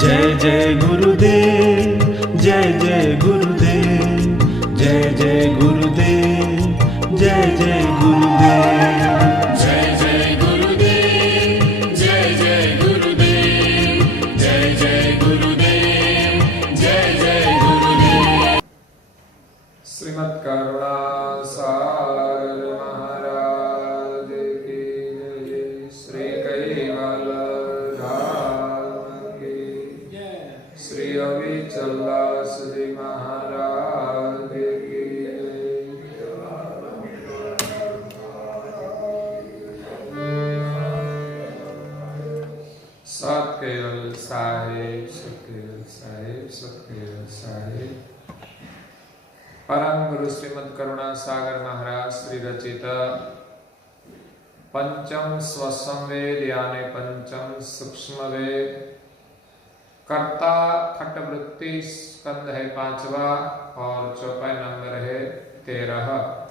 जय जय गुरुदेव, जय जय गुरुदेव, जय जय गुरुदेव, जय जय गुरुदेव, जय जय गुरुदेव, जय जय गुरुदेव, जय जय गुरुदेव, जय जय गुरुदेव। श्रीमद् करुणा सागर महाराज की जय। श्री कैवल धाम की जय। श्री अविचलदास जी महाराज की जय। सत केवल साहेब, सत केवल साहेब, सत केवल साहेब। परम गुरु श्रीमद् करुणा सागर महाराज श्री रचित पंचम स्वसंवेद यानी पंचम सूक्ष्म वेद कर्ता खट वृत्ति स्कंद है 5वां और चौपाई नंबर है 13।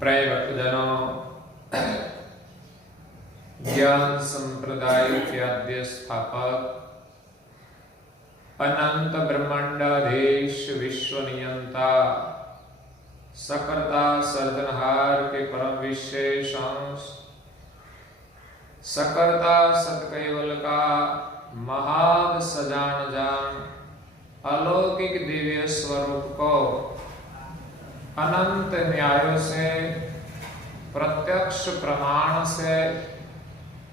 प्रिय भक्तजनों, ज्ञान संप्रदाय के आद्य स्थापक अनंत ब्रह्मांडाधीश विश्व नियंता सकर्ता सर्जनहार के परम विशेष अंश सकर्ता सतकैवल का महान सजान जान अलौकिक दिव्य स्वरूप को अनंत न्यायों से प्रत्यक्ष प्रमाण से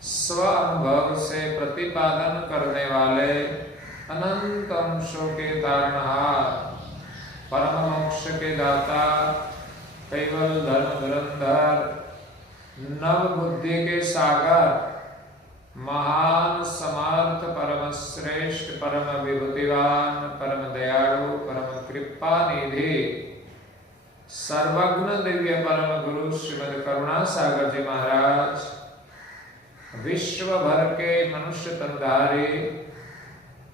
स्व अनुभव से प्रतिपादन करने वाले अनंत अंशों के तारणहार परम मोक्ष के दाता कैवल धर्म धुरंधर नव बुद्धि के सागर महान समर्थ परम श्रेष्ठ परम विभूतिवान परम दयालु परम कृपा निधि सर्वज्ञ दिव्य परम गुरु श्रीमद् करुणा सागर जी महाराज विश्व भर के मनुष्य तनधारी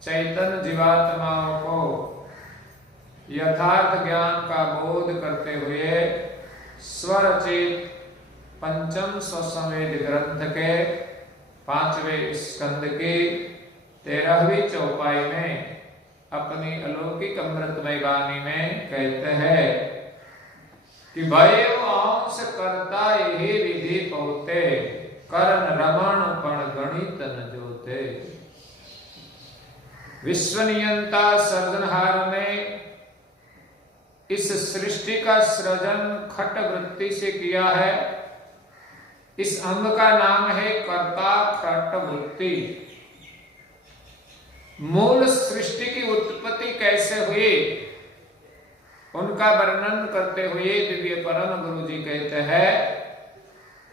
चैतन्य जीवात्माओं को यथार्थ ज्ञान का बोध करते हुए स्वरचित पंचम स्वसंवेद ग्रंथ के 5वें स्कंद की 13वीं चौपाई में अपनी अलौकिक अमृतमय वाणी में कहते हैं कि भय अंश करता यही विधि पहुते करण रमण पण गणित न जोते। विश्व नियंता सर्जनहार ने इस सृष्टि का सृजन खट वृत्ति से किया है। इस अंग का नाम है कर्ता खट वृत्ति। मूल सृष्टि की उत्पत्ति कैसे हुई उनका वर्णन करते हुए दिव्य परम गुरु जी कहते हैं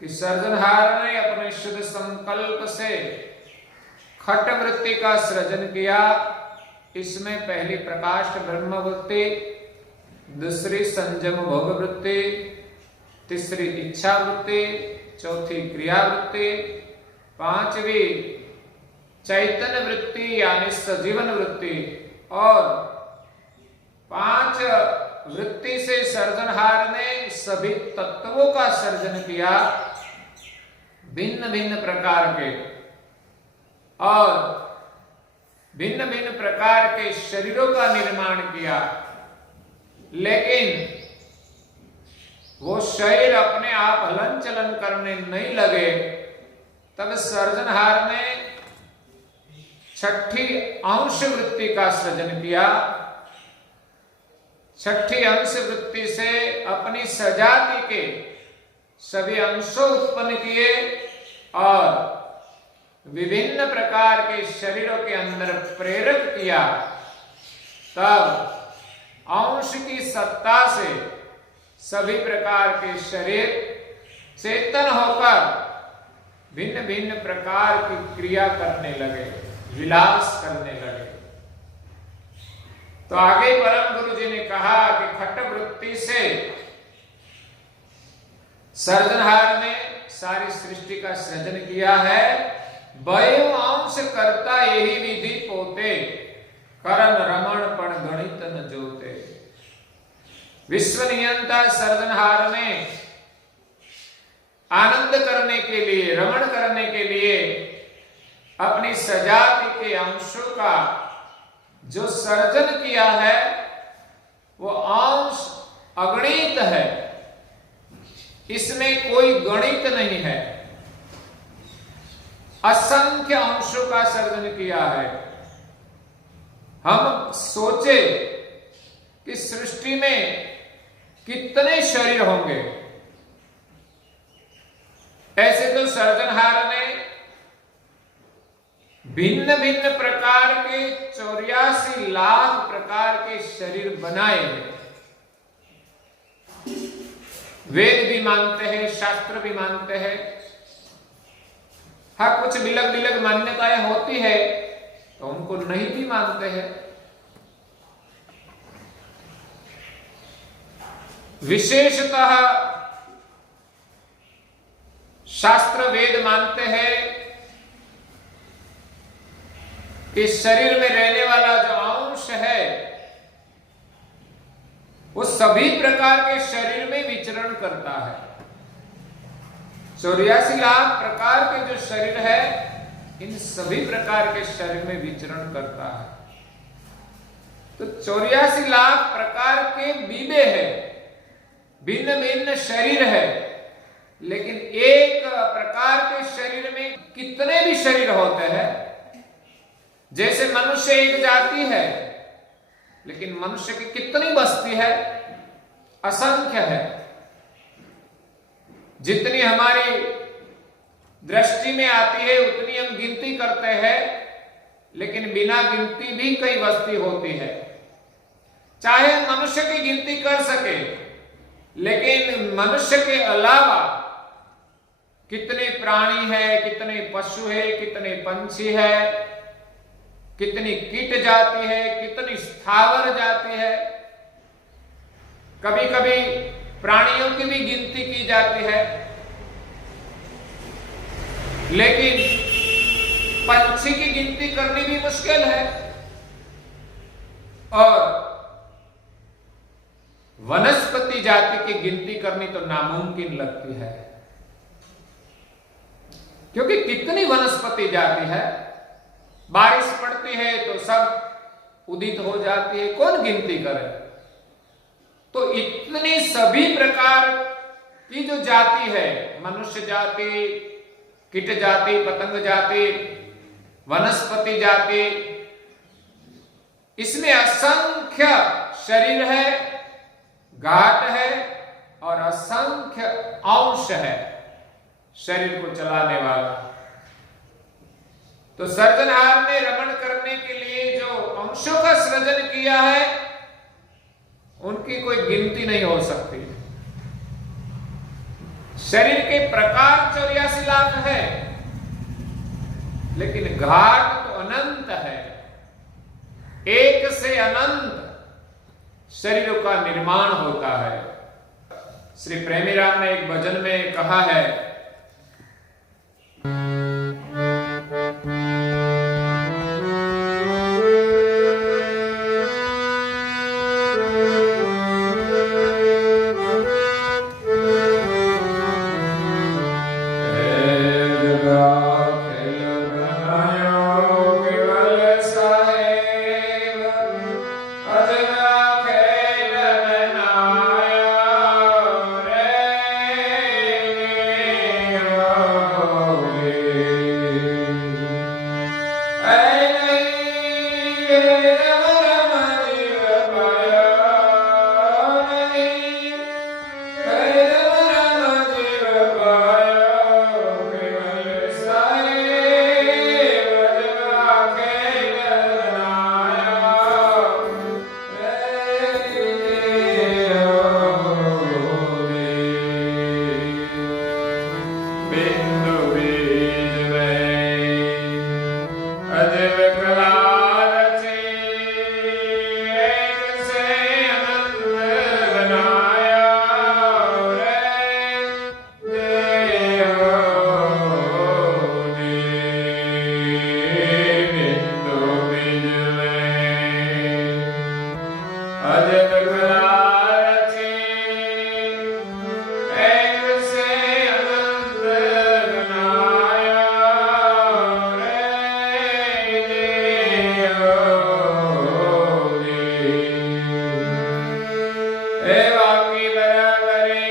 कि सर्जनहार ने अपने शुद्ध संकल्प से खट वृत्ति का सृजन किया। इसमें पहली प्रकाश ब्रह्म वृत्ति, दूसरी संयम भोग वृत्ति, तीसरी इच्छा वृत्ति, चौथी क्रिया वृत्ति, 5वीं चैतन्य वृत्ति यानी सजीवन वृत्ति और 5 वृत्ति से सर्जनहार ने सभी तत्वों का सर्जन किया। भिन्न भिन्न प्रकार के और भिन्न भिन्न प्रकार के शरीरों का निर्माण किया, लेकिन वो शरीर अपने आप हलन चलन करने नहीं लगे। तब सृजनहार ने छठी अंश वृत्ति का सृजन किया। छठी अंश वृत्ति से अपनी सजाति के सभी अंशों उत्पन्न किए और विभिन्न प्रकार के शरीरों के अंदर प्रेरक किया। तब अंश की सत्ता से सभी प्रकार के शरीर चेतन होकर भिन्न भिन्न प्रकार की क्रिया करने लगे, विलास करने लगे। तो आगे परम गुरु जी ने कहा कि खट वृत्ति से सृजनहार ने सारी सृष्टि का सृजन किया है। वयु अंश करता यही विधि पोते, करन रमण पण गणित न जोते। विश्व नियंता सृजनहार ने आनंद करने के लिए, रमण करने के लिए अपनी सजाति के अंशों का जो सर्जन किया है वो अंश अगणित है, इसमें कोई गणित नहीं है। असंख्य अंशों का सर्जन किया है। हम सोचे कि सृष्टि में कितने शरीर होंगे, ऐसे तो सृजनहार ने भिन्न भिन्न प्रकार के 84 लाख प्रकार के शरीर बनाए। वेद भी मानते हैं, शास्त्र भी मानते हैं। हाँ, कुछ बिलग बिलग मान्यताएं होती है तो उनको नहीं भी मानते हैं। विशेषतः शास्त्र वेद मानते हैं कि शरीर में रहने वाला जो अंश है वो सभी प्रकार के शरीर में विचरण करता है। 84 लाख प्रकार के जो शरीर है इन सभी प्रकार के शरीर में विचरण करता है। तो 84 लाख प्रकार के बीबे है, भिन्न भिन्न शरीर है, लेकिन एक प्रकार के शरीर में कितने भी शरीर होते हैं। जैसे मनुष्य एक जाति है, लेकिन मनुष्य की कितनी बस्ती है, असंख्य है। जितनी हमारी दृष्टि में आती है उतनी हम गिनती करते हैं, लेकिन बिना गिनती भी कई बस्ती होती है। चाहे मनुष्य की गिनती कर सके, लेकिन मनुष्य के अलावा कितने प्राणी है, कितने पशु है, कितने पंछी है, कितनी कीट जाति है, कितनी स्थावर जाति है। कभी कभी प्राणियों की भी गिनती की जाती है, लेकिन पंछी की गिनती करनी भी मुश्किल है और वनस्पति जाति की गिनती करनी तो नामुमकिन लगती है, क्योंकि कितनी वनस्पति जाति है। बारिश पड़ती है तो सब उदित हो जाती है, कौन गिनती करे। तो इतनी सभी प्रकार की जो जाति है, मनुष्य जाति, कीट जाति, पतंग जाति, वनस्पति जाति, इसमें असंख्य शरीर है, घाट है और असंख्य अंश है शरीर को चलाने वाला। तो सृजनहार ने रमण करने के लिए जो अंशों का सृजन किया है उनकी कोई गिनती नहीं हो सकती। शरीर के प्रकार 84 लाख है, लेकिन घाट तो अनंत है। एक से अनंत शरीरों का निर्माण होता है। श्री प्रेमीराम ने एक भजन में कहा है, बिंदु बीज में अजब कला रची, एक से अनंत बनाया रे देहो जी। बिंदु बीज में अजब कला रची, एक से अनंत बनाया रे देहो जी। हे बाकी बराबरी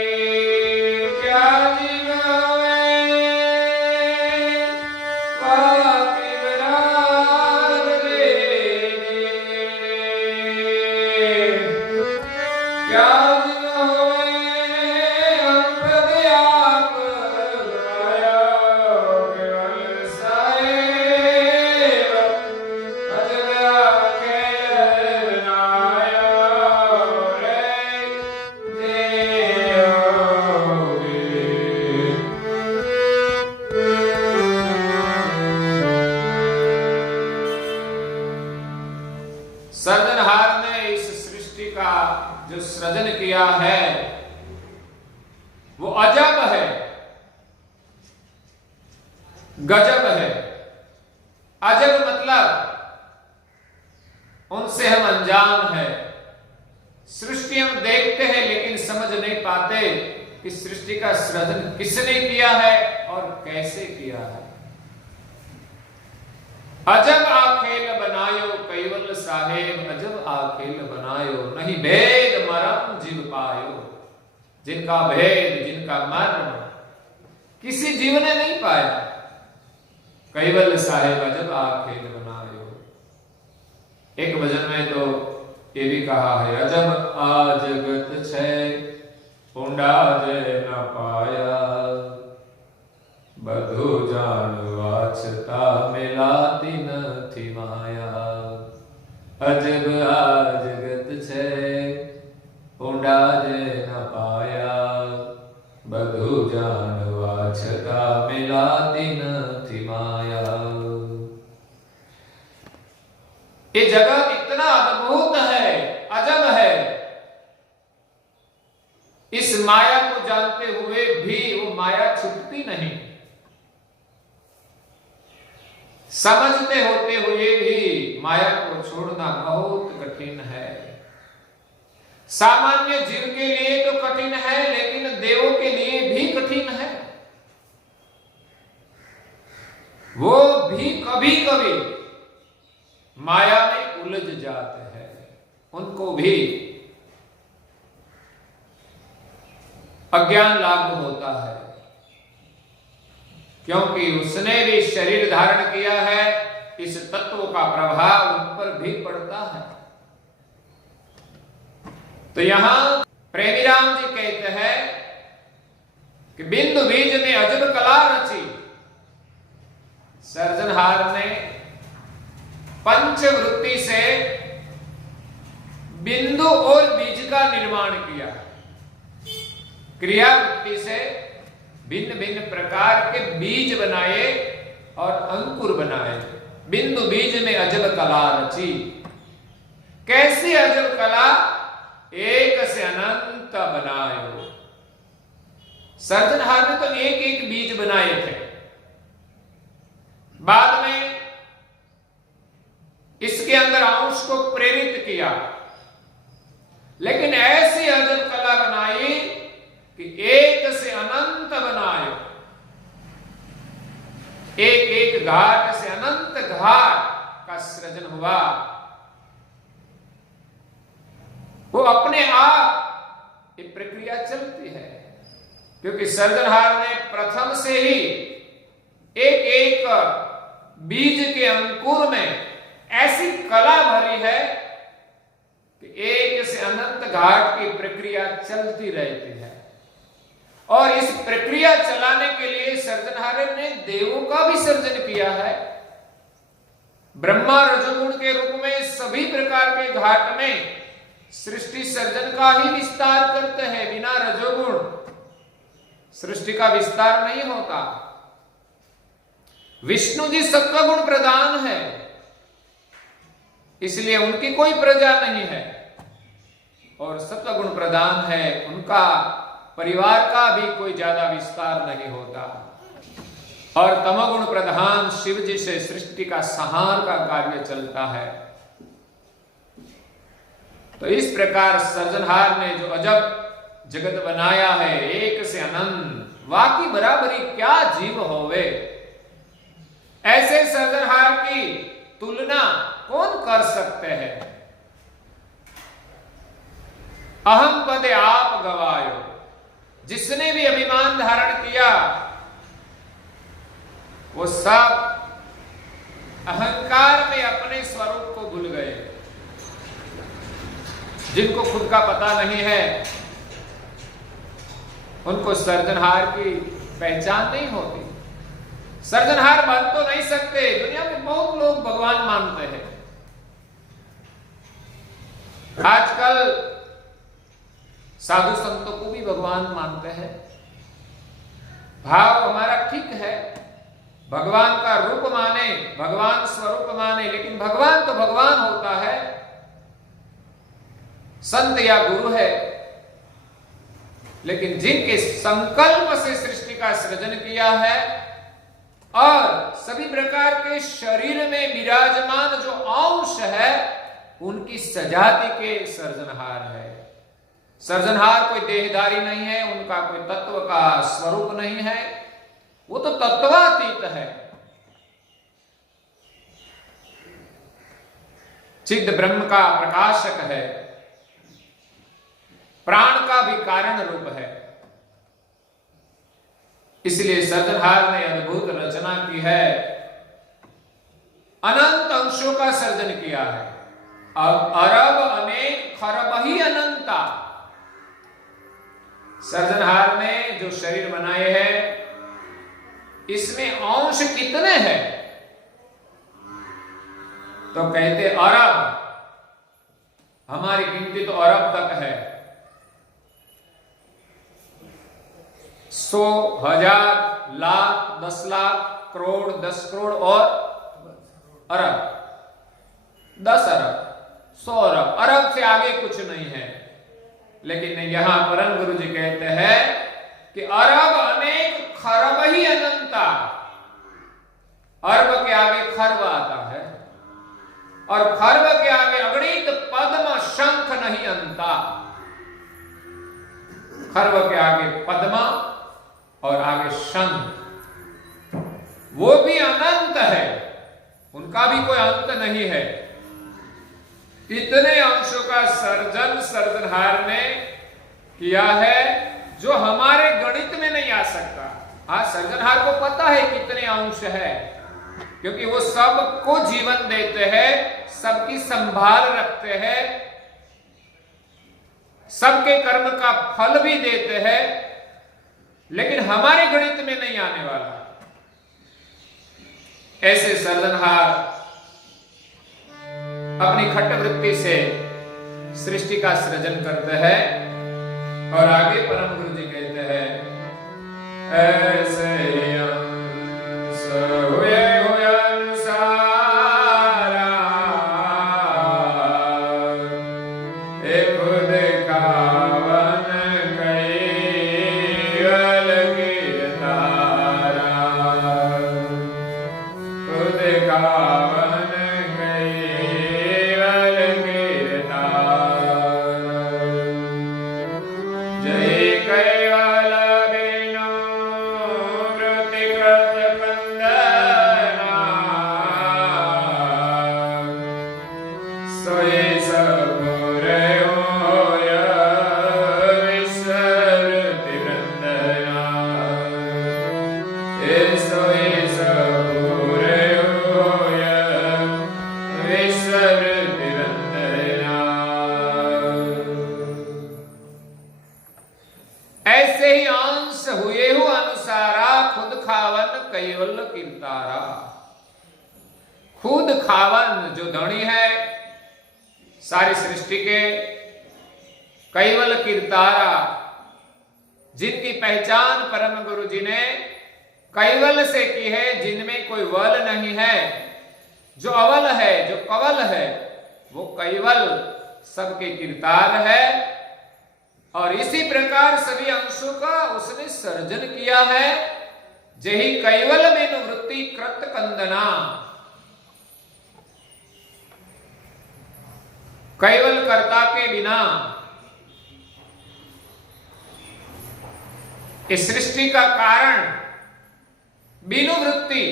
क्या जीव होवे, बाकी बराबरी क्या जीव होवे, हम प्रति आप गवाया केवल साहेब, अजब अकेले बनाया रे देहोगी। सर्जनहार ने इस सृष्टि का जो सृजन किया है वो अजब है, गजब है। अजब मतलब उनसे हम अनजान हैं। सृष्टि हम देखते हैं लेकिन समझ नहीं पाते कि सृष्टि का सृजन किसने किया है और कैसे किया है। अजब आखेल बनायो कैवल साहेब, अजब आखेल बनायो नहीं भेद मरम जीव पायो। जिनका भेद, जिनका मर्म किसी जीव ने नहीं पाया, कैवल साहेब अजब आखेल बनायो। एक भजन में तो ये भी कहा है, अजब आ जगत छै ऊंडा जे न पाया, बधु जानवा छता मिलाती नथी माया। अजब आ जगत छै ऊंडा जे न पाया, बधु जानवा छता मिलाती नथी माया। ये जगत इतना अद्भुत है, अजब है। इस माया को जानते हुए भी वो माया छूटती नहीं, समझते होते हुए भी माया को छोड़ना बहुत कठिन है। सामान्य जीव के लिए तो कठिन है, लेकिन देवों के लिए भी कठिन है। वो भी कभी कभी माया में उलझ जाते हैं, उनको भी अज्ञान लागू होता है, क्योंकि उसने भी शरीर धारण किया है। इस तत्व का प्रभाव उन पर भी पड़ता है। तो यहां प्रेमी राम जी कहते हैं कि बिंदु बीज में अजब कला रची। सर्जनहार ने पंचवृत्ति से बिंदु और बीज का निर्माण किया। क्रिया वृत्ति से भिन्न भिन्न प्रकार के बीज बनाए और अंकुर बनाए। बिंदु बीज में अजब कला रची। कैसी अजब कला? एक से अनंत बनायो। सर्जनहार ने तो एक एक बीज बनाए थे, बाद में इसके अंदर अंश को प्रेरित किया, लेकिन ऐसी अजब कला बनाई कि एक से अनंत बनायो। एक एक घाट से अनंत घाट का सृजन हुआ। वो अपने आप ये प्रक्रिया चलती है, क्योंकि सर्जनहार ने प्रथम से ही एक एक बीज के अंकुर में ऐसी कला भरी है कि एक से अनंत घाट की प्रक्रिया चलती रहती है। और इस प्रक्रिया चलाने के लिए सर्जनहार ने देवों का भी सर्जन किया है। ब्रह्मा रजोगुण के रूप में सभी प्रकार के घाट में सृष्टि सर्जन का ही विस्तार करते हैं। बिना रजोगुण सृष्टि का विस्तार नहीं होता। विष्णु जी सत्वगुण प्रधान है, इसलिए उनकी कोई प्रजा नहीं है, और सत्वगुण प्रधान है, उनका परिवार का भी कोई ज्यादा विस्तार नहीं होता। और तमोगुण प्रधान शिव जी से सृष्टि का संहार का कार्य चलता है। तो इस प्रकार सर्जनहार ने जो अजब जगत बनाया है, एक से अनंत, वाकी बराबरी क्या जीव होवे। ऐसे सर्जनहार की तुलना कौन कर सकते हैं। अहम पदे आप गवायो, जिसने भी अभिमान धारण किया वो सब अहंकार में अपने स्वरूप को भूल गए। जिनको खुद का पता नहीं है उनको सर्जनहार की पहचान नहीं होती। सर्जनहार बन तो नहीं सकते। दुनिया में बहुत लोग भगवान मानते हैं। आजकल साधु संतों को भी भगवान मानते हैं। भाव हमारा ठीक है, भगवान का रूप माने, भगवान स्वरूप माने, लेकिन भगवान तो भगवान होता है, संत या गुरु है। लेकिन जिनके संकल्प से सृष्टि का सृजन किया है और सभी प्रकार के शरीर में विराजमान जो अंश है उनकी सजाति के सर्जनहार है। सर्जनहार कोई देहधारी नहीं है, उनका कोई तत्व का स्वरूप नहीं है, वो तो तत्वातीत है। चिद ब्रह्म का प्रकाशक है, प्राण का भी कारण रूप है। इसलिए सर्जनहार ने अद्भुत रचना की है, अनंत अंशों का सर्जन किया है। अब अरब अनेक खरब ही अनंता। सर्जनहार ने जो शरीर बनाए हैं इसमें अंश कितने हैं, तो कहते अरब। हमारी गिनती तो अरब तक है। 100, 1000, लाख, 10 लाख, करोड़, 10 करोड़ और अरब, 10 अरब, 100 अरब। अरब से आगे कुछ नहीं है। लेकिन यहां परम गुरु जी कहते हैं कि अरब अनेक खरब ही अनंता। अरब के आगे खरब आता है और खरब के आगे अगणित पद्म शंख नहीं अंता। खरब के आगे पद्मा और आगे शंख, वो भी अनंत है, उनका भी कोई अंत नहीं है। इतने अंशों का सर्जन सर्जनहार ने किया है जो हमारे गणित में नहीं आ सकता। हाँ, सर्जनहार को पता है कितने अंश है, क्योंकि वो सबको जीवन देते हैं, सबकी संभाल रखते हैं, सबके कर्म का फल भी देते हैं, लेकिन हमारे गणित में नहीं आने वाला। ऐसे सर्जनहार अपनी खट वृत्ति से सृष्टि का सृजन करते हैं। और आगे परम गुरु जी कहते हैं, ऐसे अंश हुए सारा एक खुद कावन कैवल गिरधारा, खुद कावन कैवल कीर्तारा। खुद खावन जो धनी है सारी सृष्टि के, कैवल कीर्तारा जिनकी पहचान परम गुरु जी ने कैवल से की है, जिनमें कोई वल नहीं है, जो अवल है, जो कवल है, वो कैवल सबके कीर्तार है। और इसी प्रकार सभी अंशों का उसने सर्जन किया है। जही कैवल में वृत्ति कृत कंदना, कैवल कर्ता के बिना इस सृष्टि का कारण बिनु वृत्ति,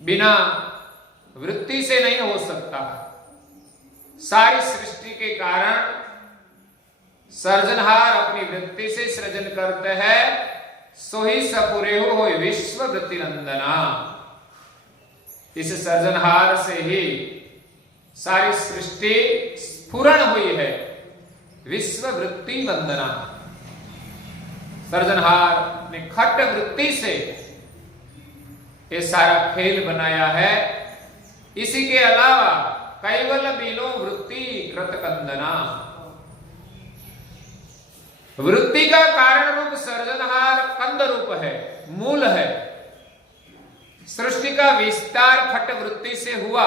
बिना वृत्ति से नहीं हो सकता। सारी सृष्टि के कारण सर्जनहार अपनी वृत्ति से सृजन करते हैं। सोही सपुरेहु हो विश्व वृत्ति नंदना। इस सर्जनहार से ही सारी सृष्टि स्फुरण हुई है। विश्व वृत्ति वंदना। सर्जनहार ने खट वृत्ति से ये सारा खेल बनाया है। इसी के अलावा कैवल बिनो वृत्ति कृत कंदना। वृत्ति का कारण रूप सर्जनहार कंद रूप है, मूल है। सृष्टि का विस्तार खट वृत्ति से हुआ,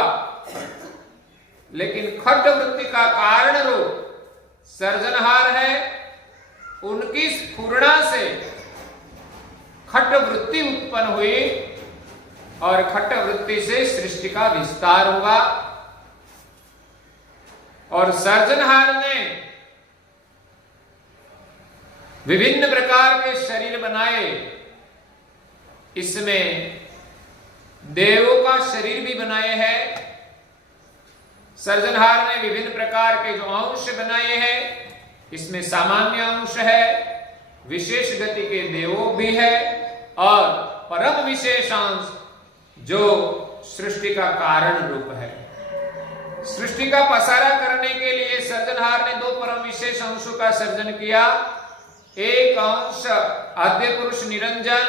लेकिन खट वृत्ति का कारण रूप सर्जनहार है। उनकी स्फुरणा से खट वृत्ति उत्पन्न हुई और खट वृत्ति से सृष्टि का विस्तार हुआ। और सर्जनहार ने विभिन्न प्रकार के शरीर बनाए। इसमें देवों का शरीर भी बनाए हैं। सर्जनहार ने विभिन्न प्रकार के जो अंश बनाए हैं, इसमें सामान्य अंश है, विशेष गति के देवों भी है, और परम विशेष अंश जो सृष्टि का कारण रूप है। सृष्टि का पसारा करने के लिए सर्जनहार ने दो परम विशेष अंशों का सर्जन किया। एक अंश आद्य पुरुष निरंजन,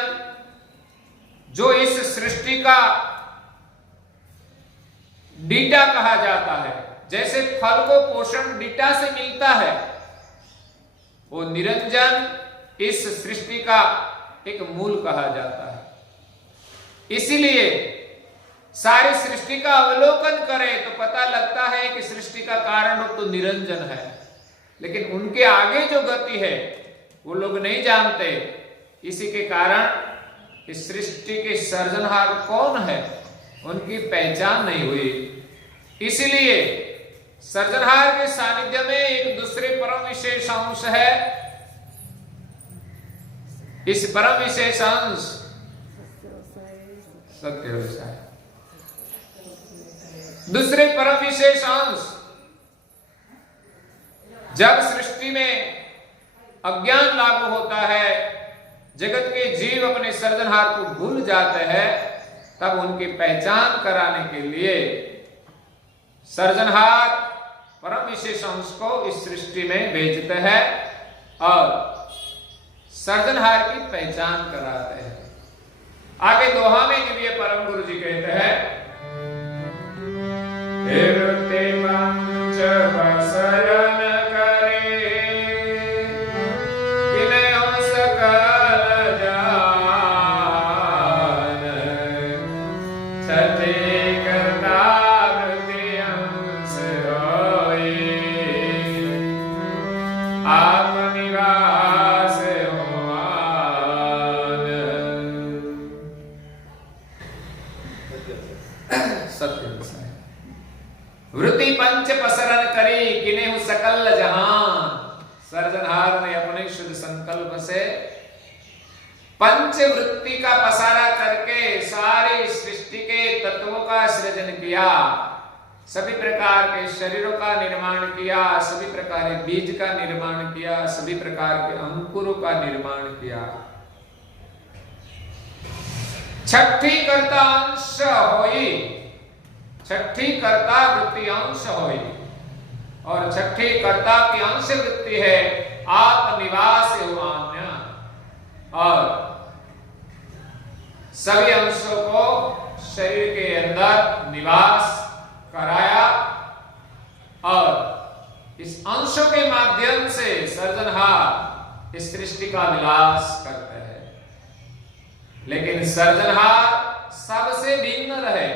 जो इस सृष्टि का डीटा कहा जाता है। जैसे फल को पोषण डीटा से मिलता है, वो निरंजन इस सृष्टि का एक मूल कहा जाता है। इसीलिए सारी सृष्टि का अवलोकन करें तो पता लगता है कि सृष्टि का कारण रूप तो निरंजन है, लेकिन उनके आगे जो गति है वो लोग नहीं जानते। इसी के कारण इस सृष्टि के सर्जनहार कौन है, उनकी पहचान नहीं हुई। इसलिए सर्जनहार के सानिध्य में एक दूसरे परम विशेष अंश है। इस परम विशेष अंश सत्य व्यवसाय, दूसरे परम विशेष अंश जब सृष्टि में अज्ञान लागू होता है, जगत के जीव अपने सर्जनहार को भूल जाते हैं, तब उनकी पहचान कराने के लिए सर्जनहार परम विशेष अंश को इस सृष्टि में भेजते हैं और सर्जनहार की पहचान कराते हैं। आगे दोहा में दिव्य परम गुरु जी कहते हैं, हिरते पंच बसरन करे, किनेहु सकल जान, छठे करता वृत्ति अंश होई, आत्मनिवास होवान। सत्य वृत्ति पंच पसरन करी, किनेहु सकल जहान। सर्जनहार ने अपने शुद्ध संकल्प से पंच वृत्ति का पसारा करके सारी सृष्टि के तत्वों का सृजन किया। सभी प्रकार के शरीरों का निर्माण किया, सभी प्रकार के बीज का निर्माण किया, सभी प्रकार के अंकुरों का निर्माण किया। छठी कर्ता अंश होई, छठी कर्ता वृत्ति अंश होई, और छठी कर्ता की अंश वृत्ति है आत्मनिवास एवं। और सभी अंशों को शरीर के अंदर निवास कराया, और इस अंशों के माध्यम से सर्जनहार इस सृष्टि का विलास करते हैं, लेकिन सर्जनहार सबसे भिन्न रहे,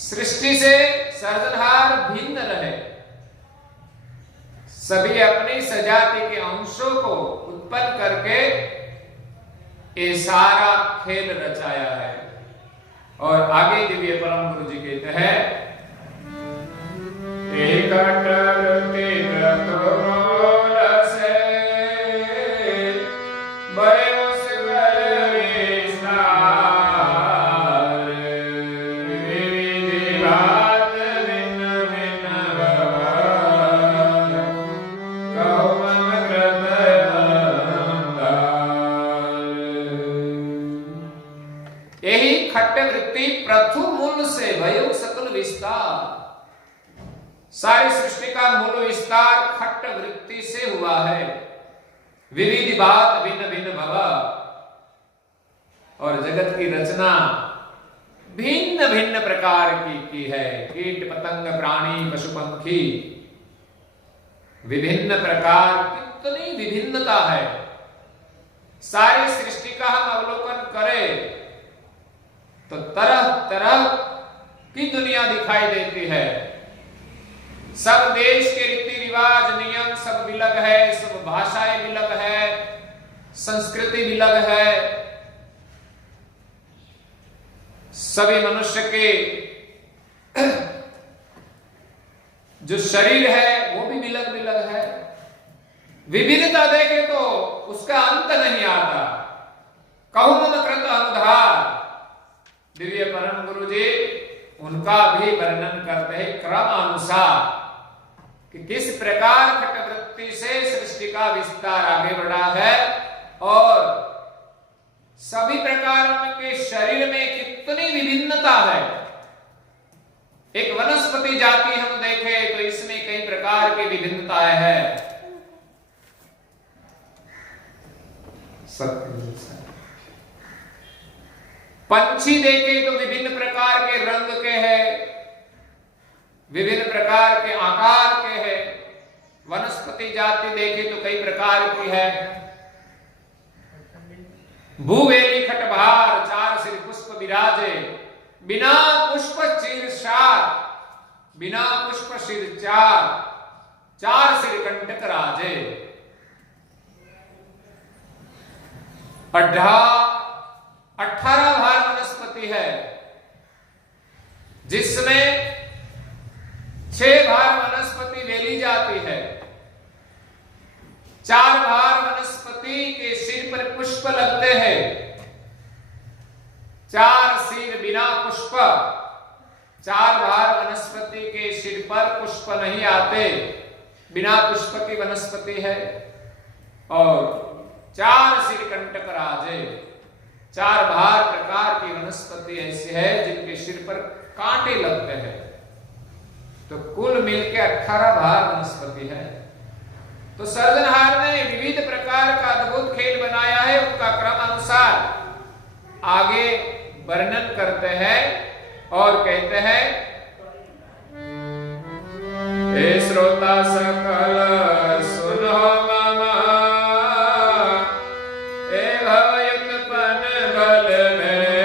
सृष्टि से सर्जनहार भिन्न रहे। सभी अपनी सजाति के अंशों को उत्पन्न करके ये सारा खेल रचाया है। और आगे दिव्य परम गुरु जी कहते हैं, एक वृत्ति प्रतोल से भयो सकल विस्तार, विविधि बात भिन्न भिन्न कहो मन हृदय अंगार। यही खट्ट वृत्ति प्रथु मूल से भयो सकल विस्तार। सारी सृष्टि का मूल विस्तार खट्ट वृत्ति से हुआ है। विविध बात भिन्न भिन्न भव, और जगत की रचना भिन्न भिन्न प्रकार की है। कीट पतंग प्राणी पशु पंखी, विभिन्न प्रकार, कितनी विभिन्नता है। सारी सृष्टि का हम अवलोकन करें तो तरह तरह की दुनिया दिखाई देती है। सब देश के रीति रिवाज नियम सब विलग है, सब भाषाएं विलग है, संस्कृति विलग है। सभी मनुष्य के जो शरीर है वो भी विलग विलग है। विभिन्नता देखे तो उसका अंत नहीं आता। कहु मम कृत अनुधार। दिव्य परम गुरु जी उनका भी वर्णन करते हैं क्रम अनुसार कि किस प्रकार खट वृत्ति से सृष्टि का विस्तार आगे बढ़ा है, और सभी प्रकारों के शरीर में कितनी विभिन्नता है। एक वनस्पति जाति हम देखें तो इसमें कई प्रकार की विभिन्नताएं हैं। पंछी देखे तो विभिन्न प्रकार के रंग के हैं, विभिन्न प्रकार के आकार के हैं। वनस्पति जाति देखे तो कई प्रकार की है। भूवेली खटभार चार सिर पुष्प विराजे, बिना पुष्प चिर सार, बिना पुष्प सिर चार, चार सिर कंटक राजे। 18 भार वनस्पति है, जिसमें 6 भार वनस्पति वेली जाती है। 4 भार वनस्पति के सिर पर पुष्प लगते हैं, 4 सिर बिना पुष्प। 4 भार वनस्पति के सिर पर पुष्प नहीं आते, बिना पुष्प की वनस्पति है। और 4 सिर कंटक राजे। 4 भार प्रकार की वनस्पति ऐसी है जिनके सिर पर कांटे लगते हैं। तो कुल मिलकर 18 भार वनस्पति है। तो सर्जनहार ने विविध प्रकार का अद्भुत खेल बनाया है। उनका क्रम अनुसार आगे वर्णन करते हैं और कहते हैं, हे श्रोता सकल सुनो मम, हे भवयुत्पन्न बल भेद,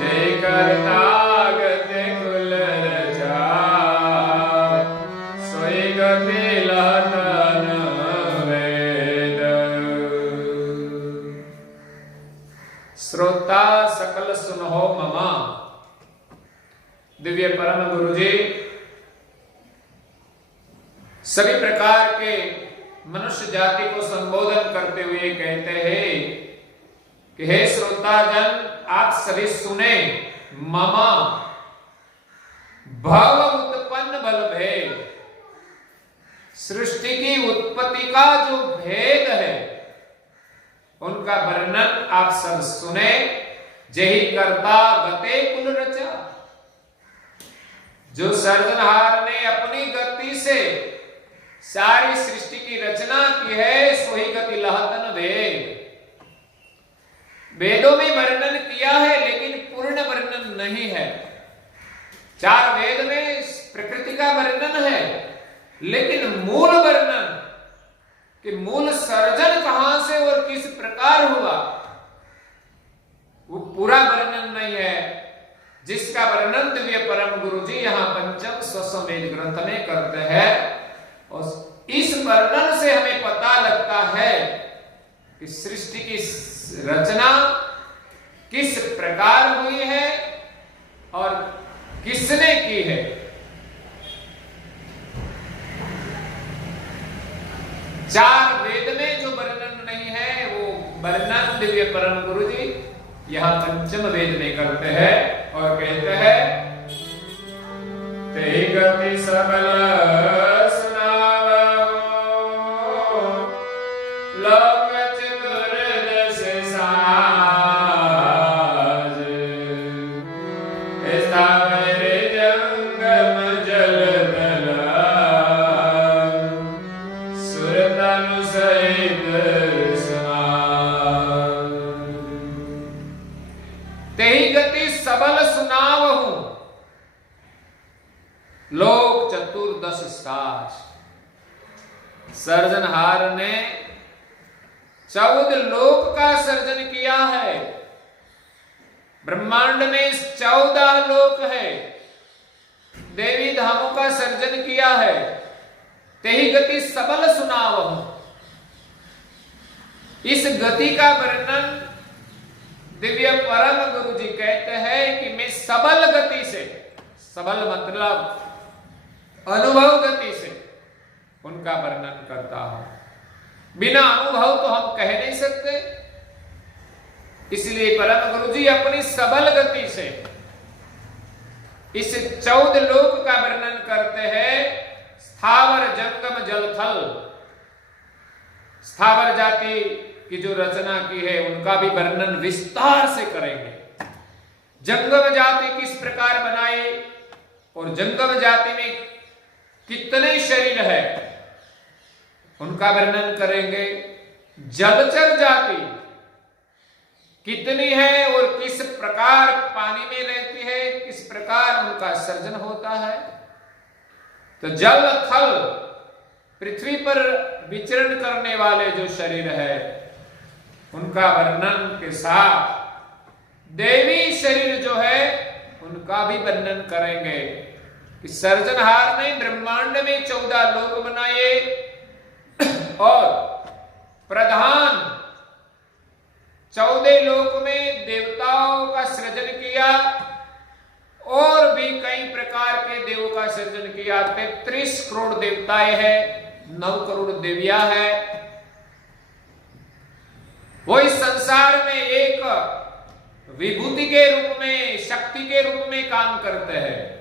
जय करता गति कुल रचा, सोई गति लहतन वेद। श्रोता सकल सुनो मम। दिव्य परम गुरु जी सभी प्रकार के मनुष्य जाति को संबोधन करते हुए कहते हैं कि हे श्रोताजन, आप सभी सुने। मम भव उत्पन्न बल भेद। सृष्टि की उत्पत्ति का जो भेद है उनका वर्णन आप सब सुने। जही करता गते कुल रचा। जो सर्जनहार ने अपनी गति से सारी सृष्टि की रचना की है, सोही गति लहतन वेद। वेदों में वर्णन किया है लेकिन पूर्ण वर्णन नहीं है। 4 वेद में प्रकृति का वर्णन है, लेकिन मूल वर्णन कि मूल सर्जन कहां से और किस प्रकार हुआ, वो पूरा वर्णन नहीं है, जिसका वर्णन दिव्य परम गुरु जी यहां पंचम स्वसंवेद ग्रंथ में करते हैं। और इस वर्णन से हमें पता लगता है कि सृष्टि की रचना किस प्रकार हुई है और किसने की है। चार वेद में जो वर्णन नहीं है वो वर्णन दिव्य परम गुरु जी यहां पंचम वेद में करते हैं और कहते हैं, ते गति सबल सुनावो लोक चतुर दस साज, स्थावर जंगम जल तला सुर तनु सहित समाज। तेहि गति सबल सुनावहु लोक चतुर्दश साज। सर्जनहार ने 14 लोक का सर्जन किया है। ब्रह्मांड में 14 लोक है, देवी धामों का सर्जन किया है। तेहि गति सबल सुनावहु, इस गति का वर्णन दिव्य परम गुरु जी कहते हैं कि मैं सबल गति से, सबल मतलब अनुभव गति से उनका वर्णन करता हूं। बिना अनुभव तो हम कह नहीं सकते, इसलिए परम गुरु जी अपनी सबल गति से इस 14 लोक का वर्णन करते हैं। स्थावर जंगम जलथल, स्थावर जाति की जो रचना की है उनका भी वर्णन विस्तार से करेंगे। जंगम जाति किस प्रकार बनाई और जंगम जाति में कितने शरीर है उनका वर्णन करेंगे। जलचर जाति कितनी है और किस प्रकार पानी में रहती है, किस प्रकार उनका सर्जन होता है। तो जल थल पृथ्वी पर विचरण करने वाले जो शरीर है उनका वर्णन के साथ देवी शरीर जो है उनका भी वर्णन करेंगे कि सर्जनहार ने ब्रह्मांड में 14 लोक बनाए और प्रधान 14 लोक में देवताओं का सृजन किया और भी कई प्रकार के देवों का सृजन किया। 33 करोड़ देवताएं हैं, 9 करोड़ देवियां हैं। वो इस संसार में एक विभूति के रूप में, शक्ति के रूप में काम करते हैं।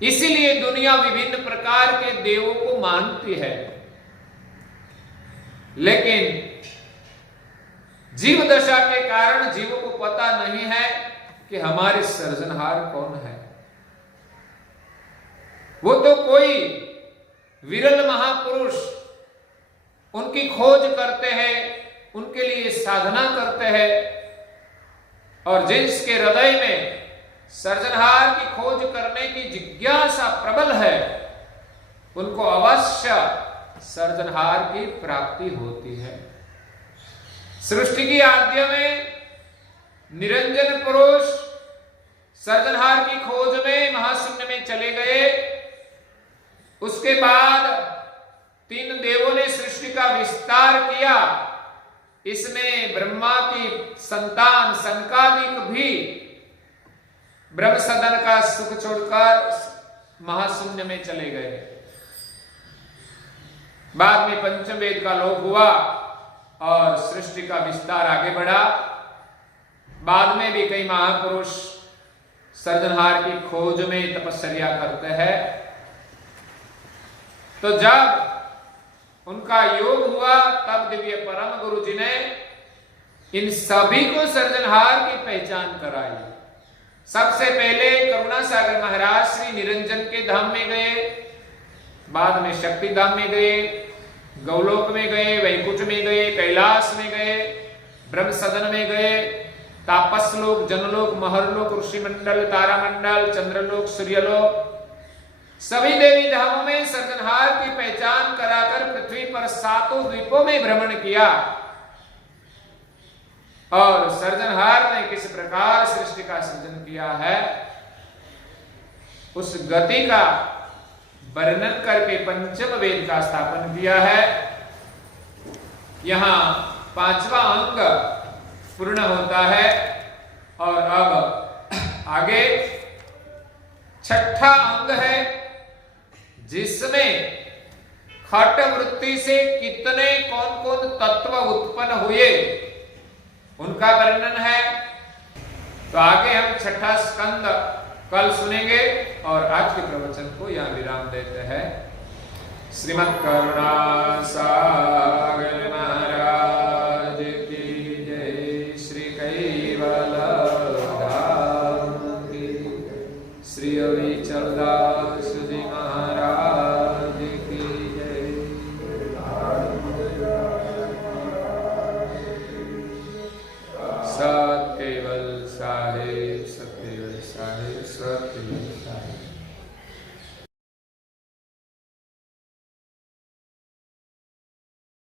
इसीलिए दुनिया विभिन्न प्रकार के देवों को मानती है, लेकिन जीव दशा के कारण जीवों को पता नहीं है कि हमारे सर्जनहार कौन है। वो तो कोई विरल महापुरुष, उनकी खोज करते हैं, उनके लिए साधना करते हैं, और जिसके हृदय में सर्जनहार की खोज करने की जिज्ञासा प्रबल है उनको अवश्य सर्जनहार की प्राप्ति होती है। सृष्टि की आद्य में निरंजन पुरुष सर्जनहार की खोज में महाशून्य में चले गए। उसके बाद 3 देवों ने सृष्टि का विस्तार किया। इसमें ब्रह्मा की संतान सनकादिक भी ब्रह्म सदन का सुख छोड़कर महाशून्य में चले गए। बाद में पंचम वेद का लोप हुआ और सृष्टि का विस्तार आगे बढ़ा। बाद में भी कई महापुरुष सर्जनहार की खोज में तपस्या करते हैं। तो जब उनका योग हुआ तब दिव्य परम गुरु जी ने इन सभी को सर्जनहार की पहचान कराई। सबसे पहले करुणा सागर महाराज श्री निरंजन के धाम में गए, बाद में शक्ति धाम में गए, गौलोक में गए, वैकुंठ में गए, कैलाश में गए, ब्रह्म सदन में गए, तापसलोक, जनलोक, महरलोक, ऋषि मंडल, तारामंडल, चंद्रलोक, सूर्यलोक, सभी देवी धामों में सृजनहार की पहचान कराकर पृथ्वी पर 7 द्वीपों में भ्रमण किया और सृजनहार ने किस प्रकार सृष्टि का सृजन किया है उस गति का वर्णन करके पंचम वेद का स्थापन किया है। यहां 5वां अंग पूर्ण होता है और अब आगे 6ठा अंग है जिसमें खट वृत्ति से कितने कौन कौन तत्व उत्पन्न हुए उनका वर्णन है। तो आगे हम 6ठा स्कंद कल सुनेंगे और आज के प्रवचन को यहां विराम देते हैं। श्रीमद् करुणा